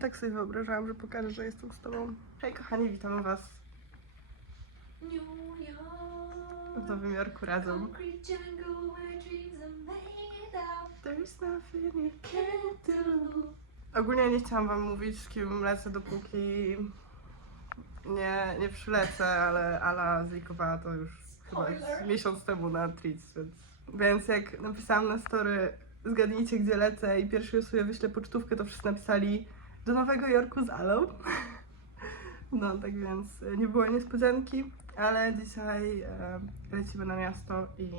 tak sobie wyobrażałam, że pokażę, że jestem z tobą. Hej kochani, witamy was w Nowym Jorku razem. Ogólnie nie chciałam wam mówić, z kim lecę, dopóki nie, nie przylecę, ale Ala zlikowała to już chyba Spoiler. miesiąc temu na Tweets, więc... Więc jak napisałam na story, zgadnijcie gdzie lecę i pierwszy osobie wyślę pocztówkę, to wszyscy napisali do Nowego Jorku z Alą. No, tak więc e, nie było niespodzianki, ale dzisiaj e, lecimy na miasto i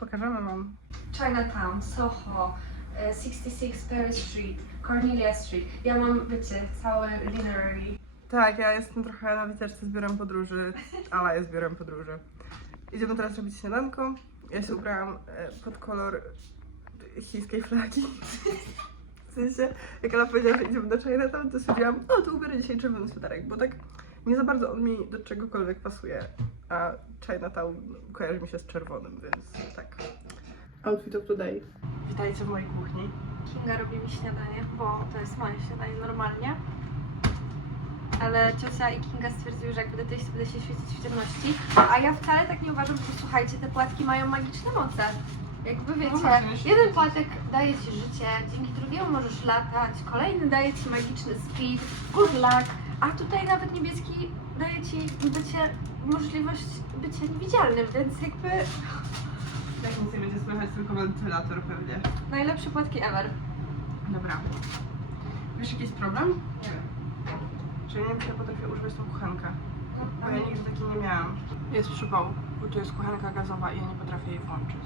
pokażemy wam Chinatown, Soho, e, 66 Paris Street, Cornelia Street. Ja mam, wiecie, cały literary. Tak, ja jestem trochę na wycieczce z biurem podróży, Ala jest biurem podróży. Idziemy teraz robić śniadanko. Ja się ubrałam e, pod kolor chińskiej flagi. W sensie, jak Ala powiedziała, że idziemy do Chinatown, to stwierdziłam, o, to ubiorę dzisiaj czerwony sweterek, bo tak nie za bardzo on mi do czegokolwiek pasuje, a Chinatown kojarzy mi się z czerwonym, więc tak. Outfit of today. Witajcie w mojej kuchni. Kinga robi mi śniadanie, bo to jest moje śniadanie normalnie. Ale ciocia i Kinga stwierdziły, że jak będę to będę się świecić w ciemności. A ja wcale tak nie uważam, bo słuchajcie, te płatki mają magiczne moce. Jakby wiecie, No właśnie, jeden płatek daje ci życie, dzięki drugiemu możesz latać, kolejny daje ci magiczny speed, good luck, a tutaj nawet niebieski daje ci bycie, możliwość bycia niewidzialnym, więc jakby Jak nic nie będzie słychać, tylko wentylator pewnie. najlepsze płatki ever. Dobra. Wiesz jaki jest problem? Nie wiem. Że nie wiem, czy ja potrafię używać tą kuchenkę. Bo ja nigdy takiej nie miałam. Jest przypał, bo tu jest kuchenka gazowa i ja nie potrafię jej włączyć.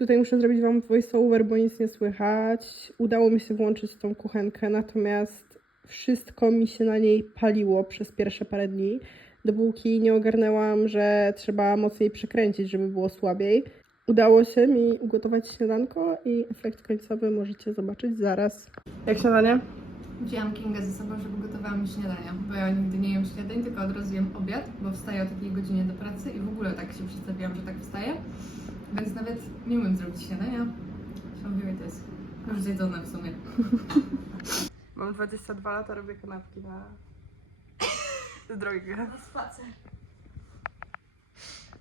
Tutaj muszę zrobić Wam voiceover, bo nic nie słychać. Udało mi się włączyć tą kuchenkę, natomiast wszystko mi się na niej paliło przez pierwsze parę dni, dopóki nie ogarnęłam, że trzeba mocniej przekręcić, żeby było słabiej. Udało się mi ugotować śniadanko i efekt końcowy możecie zobaczyć zaraz. Jak śniadanie? Wzięłam Kingę ze sobą, żeby gotowała mi śniadania, bo ja nigdy nie jem śniadań, tylko od razu jem obiad, bo wstaję o takiej godzinie do pracy i w ogóle tak się przedstawiłam, że tak wstaję. Więc nawet nie umiem zrobić śniadania. Ciągle to jest już zjedzone w sumie. Mam 22 lata, robię kanapki na drogę. Spacer.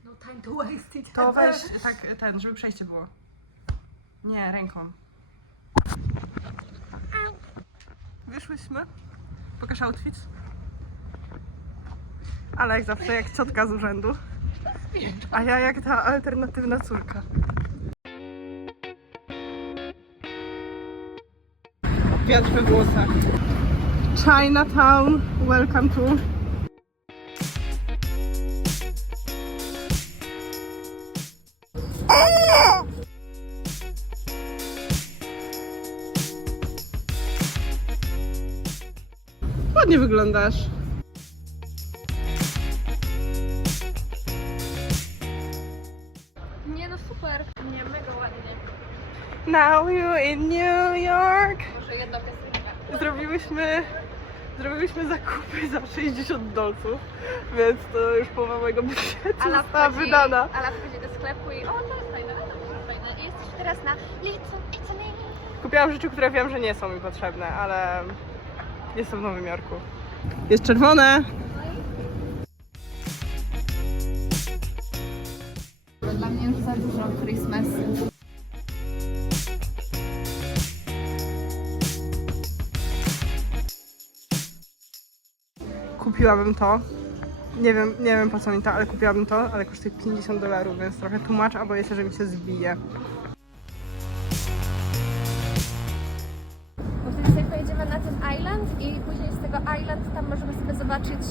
No time to waste it. To weź tak ten, żeby przejście było. Nie, ręką. Wyszłyśmy. Pokaż outfit. Ale jak zawsze, jak ciotka z urzędu. A ja jak ta alternatywna córka. Wiatr we włosach. Chinatown, welcome to. Ładnie wyglądasz. Now you in New York. Zrobiłyśmy, zrobiłyśmy zakupy za 60 dolców, więc to już połowa mojego budżetu Ala została wchodzi, wydana. Ala wchodzi do sklepu i o, to jest fajne, to jest fajne. I jesteś teraz na Little Italy. Kupiłam rzeczy, które wiem, że nie są mi potrzebne, ale jestem w Nowym Jorku. Jest czerwone. Dla mnie już za dużo Christmas. Kupiłabym to. Nie wiem, nie wiem po co mi to, ale kupiłabym to, ale kosztuje 50 dolarów, więc trochę tłumacz, a boję się, że mi się zbije. Bo wtedy sobie pojedziemy na ten island i później z tego island tam możemy sobie zobaczyć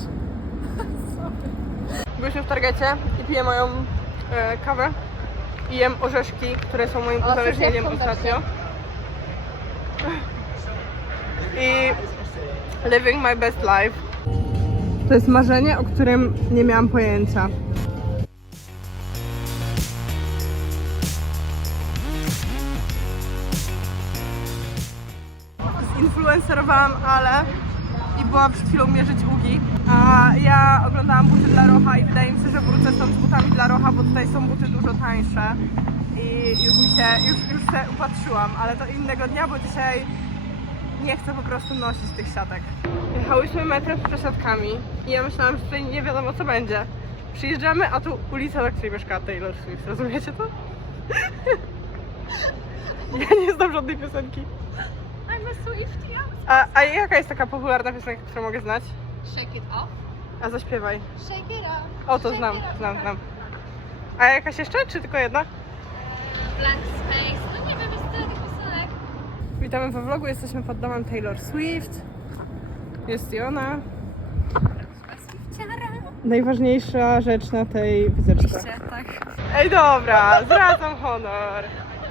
Byliśmy w Targecie i piję moją e, kawę i jem orzeszki, które są moim O, uzależnieniem ostatnio. I living my best life. To jest marzenie, o którym nie miałam pojęcia. Zinfluencerowałam Ale i była przed chwilą mierzyć ugi. A ja oglądałam buty dla Rocha i wydaje mi się, że wrócę z butami dla Rocha, bo tutaj są buty dużo tańsze. I już mi się, już, już się upatrzyłam, ale to innego dnia, bo dzisiaj nie chcę po prostu nosić tych siatek. Jechałyśmy metrem z przesiadkami i ja myślałam, że tutaj nie wiadomo co będzie. Przyjeżdżamy, a tu ulica, na której mieszka Taylor Swift. Rozumiecie to? Ja nie znam żadnej piosenki. I'm a Swiftie. A, a jaka jest taka popularna piosenka, którą mogę znać? Shake it off. A zaśpiewaj. Shake it off. O, to znam, znam, znam. A jakaś jeszcze, czy tylko jedna? Blank space. No nie wiem, jest tyle tych piosenek. Witamy we vlogu, jesteśmy pod domem Taylor Swift. Jest i ona. Najważniejsza rzecz na tej wycieczce. tak. Ej dobra, zwracam honor.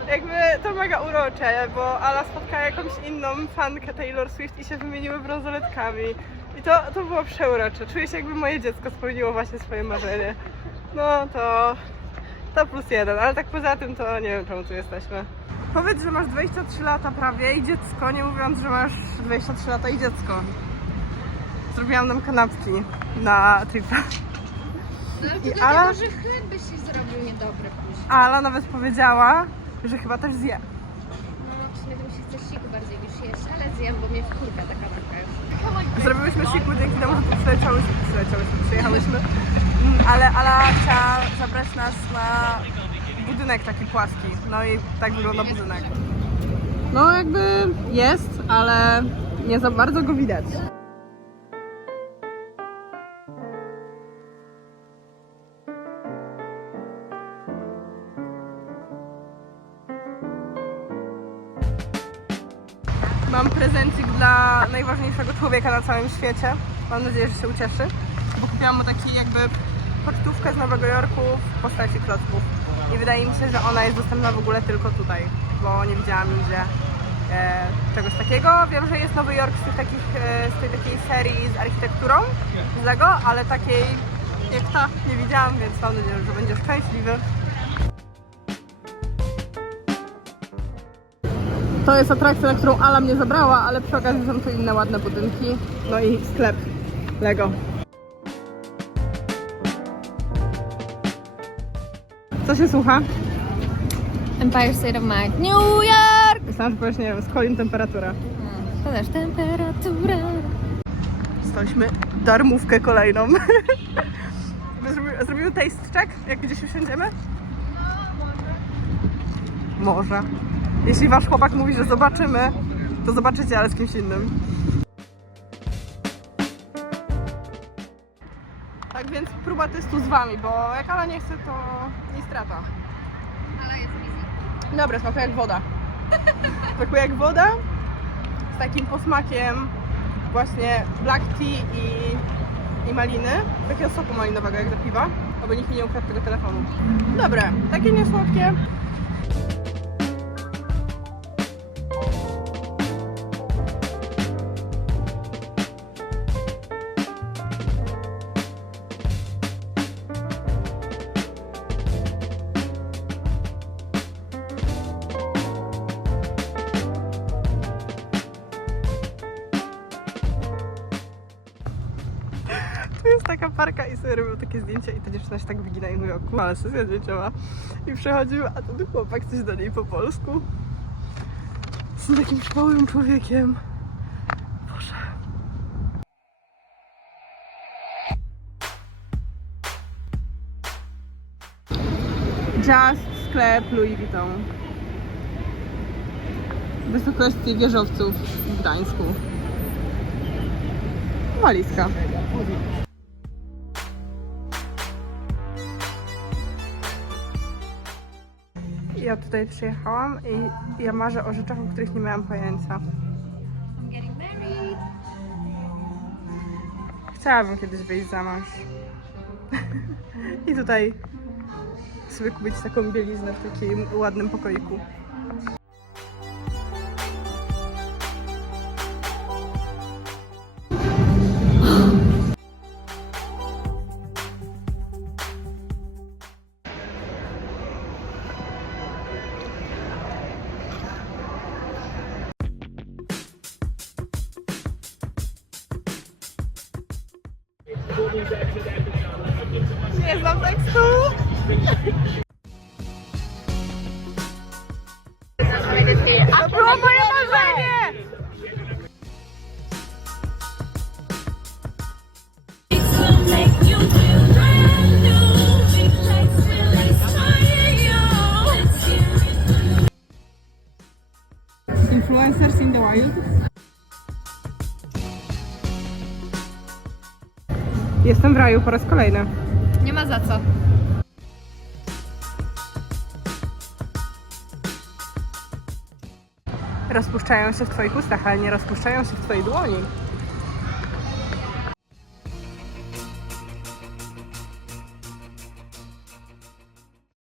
Jakby to mega urocze, bo Ala spotkała jakąś inną fankę Taylor Swift i się wymieniły brązoletkami. I to, to było przeurocze. Czuję się jakby moje dziecko spełniło właśnie swoje marzenie. No to, to plus jeden, ale tak poza tym to nie wiem czemu tu jesteśmy. Powiedz, że masz 23 lata prawie i dziecko, nie mówiąc, że masz 23 lata i dziecko. Zrobiłam nam kanapki na tripa. No ale I dlatego, Ala- że chleb by się zrobił niedobry później. Ala nawet powiedziała, że chyba też zje. No w sumie to mi się chce siku bardziej niż jeść, ale zjem, bo mnie wkurwia ta kanapka już. Zrobiłyśmy siku dzięki temu, że tu przyleciałyśmy, przyleciałyśmy, przyjechałyśmy, Mm, ale Ala chciała zabrać nas na budynek taki płaski. No i tak wygląda budynek. No jakby jest, ale nie za bardzo go widać. Mam prezencik dla najważniejszego człowieka na całym świecie. Mam nadzieję, że się ucieszy. Bo kupiłam mu taki jakby pocztówkę z Nowego Jorku w postaci klocków. I wydaje mi się, że ona jest dostępna w ogóle tylko tutaj, bo nie widziałam nigdzie e, czegoś takiego. Wiem, że jest Nowy Jork z, tych takich, e, z tej takiej serii z architekturą z Lego, ale takiej jak ta nie widziałam, więc mam nadzieję, że będzie szczęśliwy. To jest atrakcja, na którą Ala mnie zabrała, ale przy okazji są tu inne ładne budynki. No i sklep Lego. Co się słucha? Empire State of Mind. New York! Myślałam, że powiesz, nie wiem, z Colin temperatura. To też temperatura. Dostaliśmy darmówkę kolejną. Zrobimy, zrobimy taste check, jak gdzieś usiądziemy? Może. Jeśli wasz chłopak mówi, że zobaczymy, to zobaczycie, ale z kimś innym. Więc próba testu z wami, bo jak Ala nie chce, to nie strata. Ale jest busy. Dobra, smakuje jak woda. Smakuje jak woda z takim posmakiem właśnie black tea i, i maliny. Takiego soku malinowego jak do piwa, aby nikt mi nie ukradł tego telefonu. Dobre, takie niesłodkie. Taka parka i sobie robią takie zdjęcia i ta dziewczyna się tak wygina i mówi, o kurwa, ale sesja zdjęciowa. I przechodził, a ten chłopak coś do niej po polsku. Z takim szpałym człowiekiem. Just sklep Louis Vuitton. Wysokości wieżowców w Gdańsku. Walizka. Ja tutaj przyjechałam i ja marzę o rzeczach, o których nie miałam pojęcia. Chciałabym kiedyś wyjść za mąż. I tutaj sobie kupić taką bieliznę w takim ładnym pokoiku. Nie znam tekstu! To było Jestem w raju po raz kolejny. Nie ma za co. Rozpuszczają się w Twoich ustach, ale nie rozpuszczają się w Twojej dłoni.